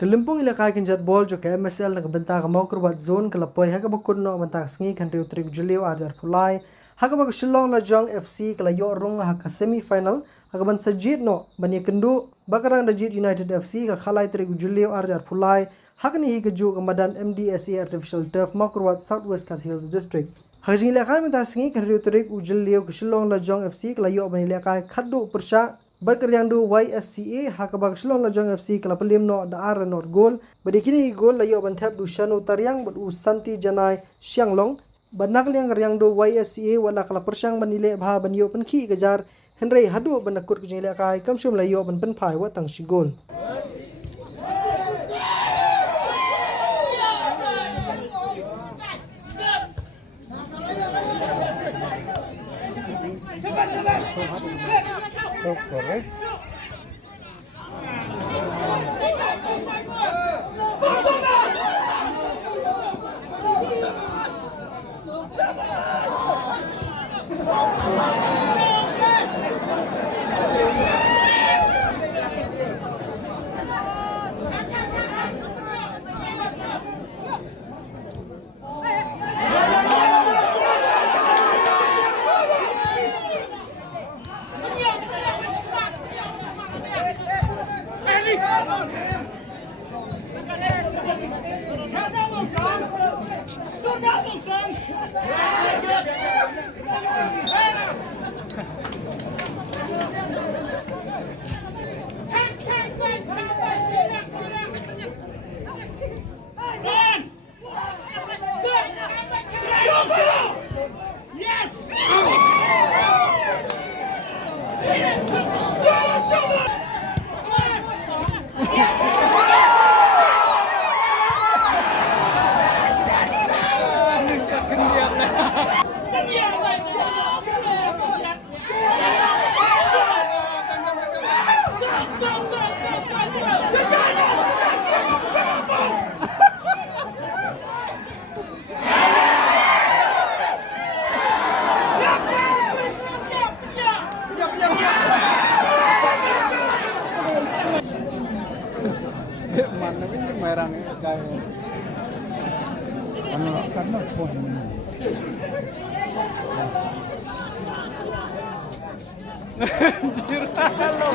Kelimpung ilakai kinjat bol jo ke MSL nak bentang mau kerbat zone kelapoi haka bakun no bentang sengi kan riu trik julio ajar pulai haka bak Shillong la jong FC kala yo rung haka semi final haka ban sajid no bani kendu bakarang dajit United FC ka khalai trik julio ajar pulai haka ni hi keju ke madan MDSA artificial turf mau kerbat Southwest Khasi Hills district haka jingi ilakai bentang sengi kan riu trik julio ke Shillong la jong FC kala yo bani ilakai khadu persya Berkeriandu YSCA haka bak Shillong la jong FC kala pelim no da ar not gol badikini gol la yo ban thap du shanu taryang bad u santi janai sianglong banak liang riang do YSCA wala kala persyang banile bha ban yo pen khi gajar henry hadu ban nakut kujile kai kamshum la yo ban pen phai wa tang shi gol Correct. Mana ini merang gaya. Ano karena phone. Jira lo